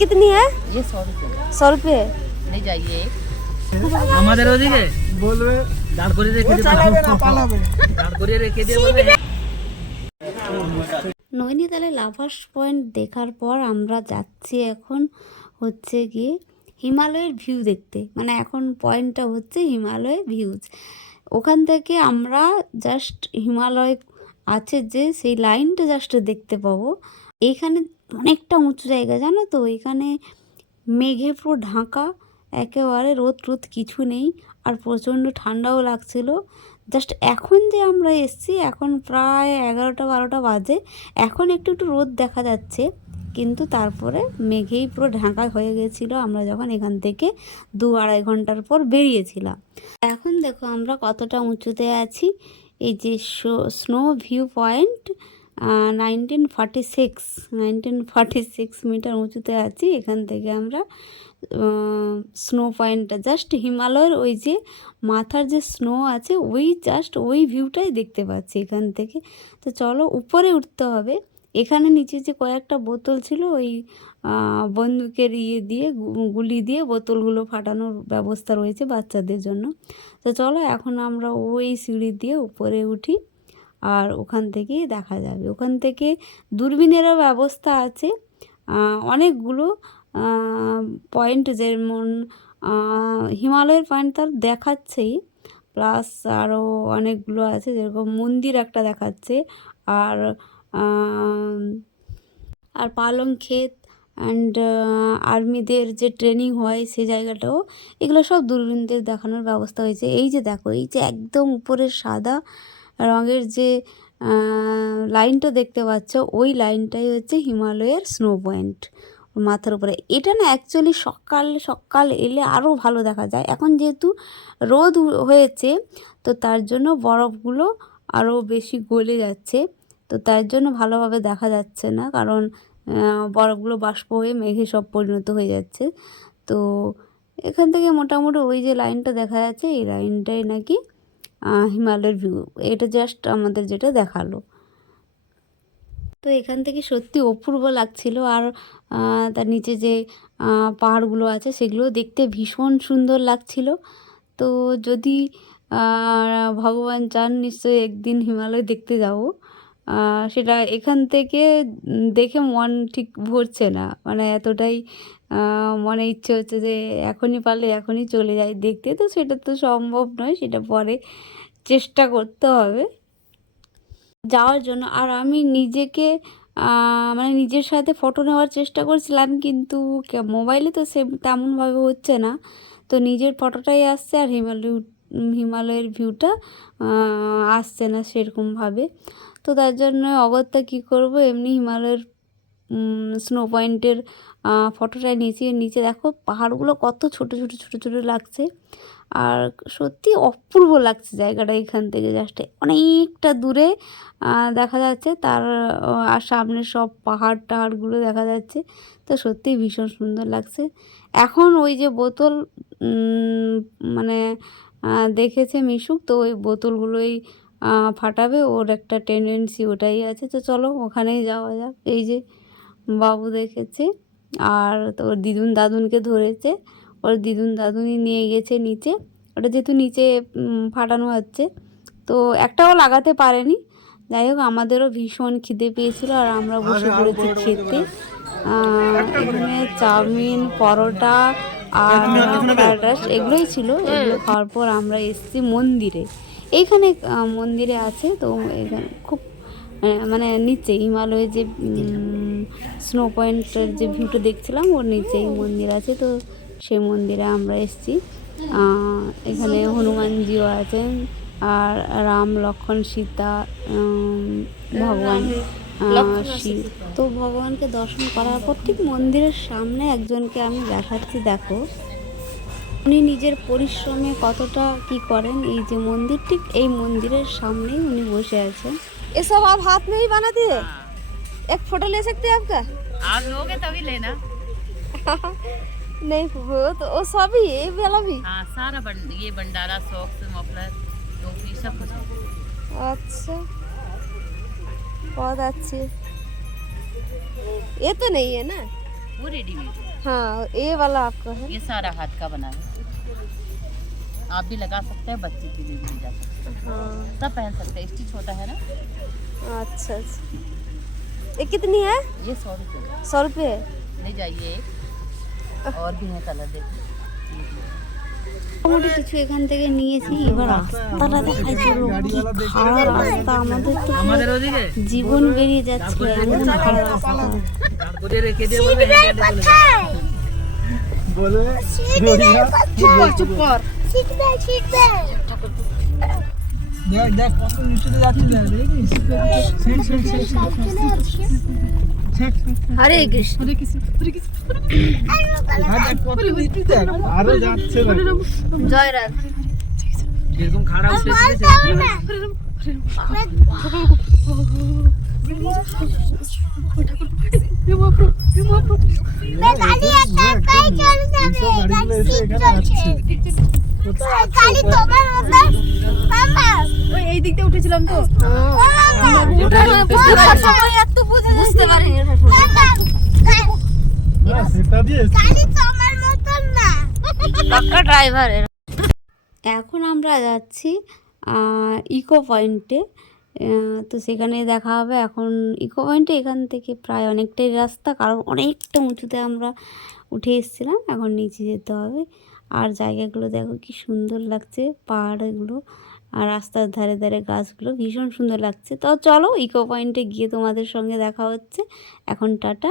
कितनी है? ये 100 रुपये 100 रुपये। ले जाइए। আমাদের ওদিকে বলবে দাঁড় করে রেখে দিতে পালাবে না পালাবে দাঁড় করে রেখে দিয়ে বলবে। নৈনিতালে লাভার্স পয়েন্ট দেখার পর আমরা যাচ্ছি এখন হচ্ছে গিয়ে হিমালয়ের ভিউ দেখতে। মানে এখন পয়েন্টটা হচ্ছে হিমালয় ভিউজ। ওখান থেকে আমরা জাস্ট হিমালয় আছে যে সেই লাইনটা জাস্ট দেখতে পাবো। এইখানে অনেকটা উঁচু জায়গা জানো তো, এখানে মেঘে পুরো ঢাকা, একেবারে রোদ কিছু নেই, আর প্রচণ্ড ঠান্ডাও লাগছিল। জাস্ট এখন যে আমরা এসছি এখন প্রায় 11টা-12টা বাজে, এখন একটু রোদ দেখা যাচ্ছে, কিন্তু তারপরে মেঘেই পুরো ঢাকা হয়ে গেছিলো আমরা যখন এখান থেকে 2-2.5 ঘন্টার পর বেরিয়েছিলাম। এখন দেখো আমরা কতটা উঁচুতে আছি। এই যে স্নো ভিউ পয়েন্ট 1946 মিটার উঁচুতে আছি। এখান থেকে আমরা স্নো পয়েন্টটা জাস্ট হিমালয়ের ওই যে মাথার যে স্নো আছে ওই জাস্ট ওই ভিউটাই দেখতে পাচ্ছি এখান থেকে। তো চলো উপরে উঠতে হবে। এখানে নিচে যে কয়েকটা বোতল ছিল ওই বন্দুকের দিয়ে গুলি দিয়ে বোতলগুলো ফাটানোর ব্যবস্থা রয়েছে বাচ্চাদের জন্য। তো চলো এখন আমরা ওই সিঁড়ি দিয়ে উপরে উঠি, আর ওখান থেকেই দেখা যাবে। ওখান থেকে দূরবীনেরও ব্যবস্থা আছে, অনেকগুলো পয়েন্ট, যেমন হিমালয়ের পয়েন্ট তার দেখাচ্ছেই, প্লাস আরও অনেকগুলো আছে, যেরকম মন্দির একটা দেখাচ্ছে, আর পালং ক্ষেত অ্যান্ড আর্মিদের যে ট্রেনিং হয় সেই জায়গাটাও, এগুলো সব দূরবীনদের দেখানোর ব্যবস্থা হয়েছে। এই যে দেখো, এই যে একদম উপরের সাদা রঙের যে লাইনটা দেখতে পাচ্ছ, ওই লাইনটাই হচ্ছে হিমালয়ের স্নো পয়েন্ট মাথার উপরে। এটা না অ্যাকচুয়ালি সকাল এলে আরও ভালো দেখা যায়। এখন যেহেতু রোদ হয়েছে তো তার জন্য বরফগুলো আরও বেশি গলে যাচ্ছে, তো তার জন্য ভালোভাবে দেখা যাচ্ছে না, কারণ বরফগুলো বাষ্প হয়ে মেঘে সব পরিণত হয়ে যাচ্ছে। তো এখান থেকে মোটামুটি ওই যে লাইনটা দেখা যাচ্ছে, এই লাইনটাই নাকি হিমালয়ের ভিউ। এটা জাস্ট আমাদের যেটা দেখালো। তো এখান থেকে সত্যি অপূর্ব লাগছিল, আর তার নিচে যে পাহাড়গুলো আছে সেগুলো দেখতে ভীষণ সুন্দর লাগছিল। তো যদি ভগবান চান নিশ্চয়ই একদিন হিমালয় দেখতে যাব। সেটা এখান থেকে দেখে মন ঠিক ভরছে না, মানে এতটাই মনে ইচ্ছে হচ্ছে যে এখনই পারলে এখনই চলে যাই দেখতে। তো সেটা তো সম্ভব নয়, সেটা পরে চেষ্টা করতে হবে যাওয়ার জন্য। আর আমি নিজেকে মানে নিজের সাথে ফটো নেওয়ার চেষ্টা করছিলাম, কিন্তু মোবাইলে তো সে তেমনভাবে হচ্ছে না, তো নিজের ফটোটাই আসছে, আর হিমালয়ের ভিউটা আসছে না সেরকমভাবে। তো তার জন্য অগত্যা কী করব, এমনি হিমালয়ের স্নো পয়েন্টের ফটোটা নিয়েছি। নিচে দেখো পাহাড়গুলো কত ছোট লাগছে, আর সত্যি অপূর্ব লাগছে জায়গাটা। এখান থেকে জাস্ট অনেকটা দূরে দেখা যাচ্ছে, তার সামনে সব পাহাড়গুলো দেখা যাচ্ছে। তো সত্যিই ভীষণ সুন্দর লাগছে। এখন ওই যে বোতল মানে দেখেছে মিশুক, তো ওই বোতলগুলোই ফাটাবে, ওর একটা টেন্ডেন্সি ওটাই আছে। তো চলো ওখানেই যাওয়া যাক। এই যে বাবু দেখেছে, আর তোর দিদুন দাদুনকে ধরেছে, ওর দিদুন দাদুনই নিয়ে গেছে নিচে। ওটা যেহেতু নিচে ফাটানো হচ্ছে, তো একটাও লাগাতে পারেনি। যাই হোক, আমাদেরও ভীষণ খিদে পেয়েছিল, আর আমরা বসে পড়েছি খেতে। এখানে চাউমিন, পরোটা আর ফ্রাইড রাইস এগুলোই ছিল। এগুলো খাওয়ার পর আমরা এসেছি মন্দিরে। এইখানে মন্দিরে আছে, তো এখানে খুব মানে নিচে হিমালয়ে যে স্নো পয়েন্টের যে ভিউটা দেখছিলাম ওর নিচেই মন্দির আছে। তো সেই মন্দিরে আমরা এসেছি। এখানে হনুমানজিও আছেন, আর রাম, লক্ষ্মণ, সীতা, ভগবান শিব। তো ভগবানকে দর্শন করার পর ঠিক মন্দিরের সামনে একজনকে আমি দেখাচ্ছি, দেখো উনি নিজের পরিশ্রমে কতটা কি করেন। এই যে মন্দির, ঠিক এই মন্দিরের সামনেই উনি বসে আছেন। ये सब आप हाथ में ही बनाती है? एक फोटो ले सकते हैं आपका? आप लोगे तभी लेना। नहीं वो तो वो सभी ये वाला भी। हाँ सारा ये भंडारा, सॉक्स, मफलर, टोपी सब कुछ है। अच्छा बहुत अच्छे। ये तो नहीं है ना? वो रेडीमेड है। हाँ, ये वाला आपका है। ये सारा हाथ का बना है। आप भी लगा सकते हैं, बच्चे के लिए भी ले जा सकते हैं, हाँ, सब पहन सकते हैं। स्टिच होता है ना। अच्छा अच्छा। ये कितनी है? ये 100 रुपये 100 रुपये है। ले जाइए। और भी है कलर, देखिए। মোটামুটি কিছু এখান থেকে নিয়েছি। এবার রাস্তাটা দেখাই চলো, কি খারাপ রাস্তা। আমাদের তো আমাদের ওদিকে জীবন বেরিয়ে যাচ্ছে, এমন খারাপ রাস্তা। দাঁড় করিয়ে রেখে দিয়ে বলবে হেঁটে হেঁটে চলে যাও। বলবে চুপ কর। দেখ দেখ কত নিচুতে যাচ্ছিল, দেখিস? হরে কৃষ্ণ। আরো যাচ্ছে জয় রাধ। এরকম খারাপ উঠেছিল এই দিক দিয়ে উঠেছিলাম তো। বুঝতে পারিনি পাক্কা ড্রাইভার। এখন আমরা যাচ্ছি ইকো পয়েন্টে। তো সেখানে দেখা হবে। এখন ইকো পয়েন্টে এখান থেকে প্রায় অনেকটাই রাস্তা, কারণ অনেকটা উঁচুতে আমরা উঠে এসেছিলাম। এখন নিচে যেতে হবে। আর জায়গাগুলো দেখো কি সুন্দর লাগছে, পাহাড়গুলো আর রাস্তার ধারে ধারে গাছগুলো ভীষণ সুন্দর লাগছে। তো চলো ইকো পয়েন্টে গিয়ে তোমাদের সঙ্গে দেখা হচ্ছে। এখন টাটা।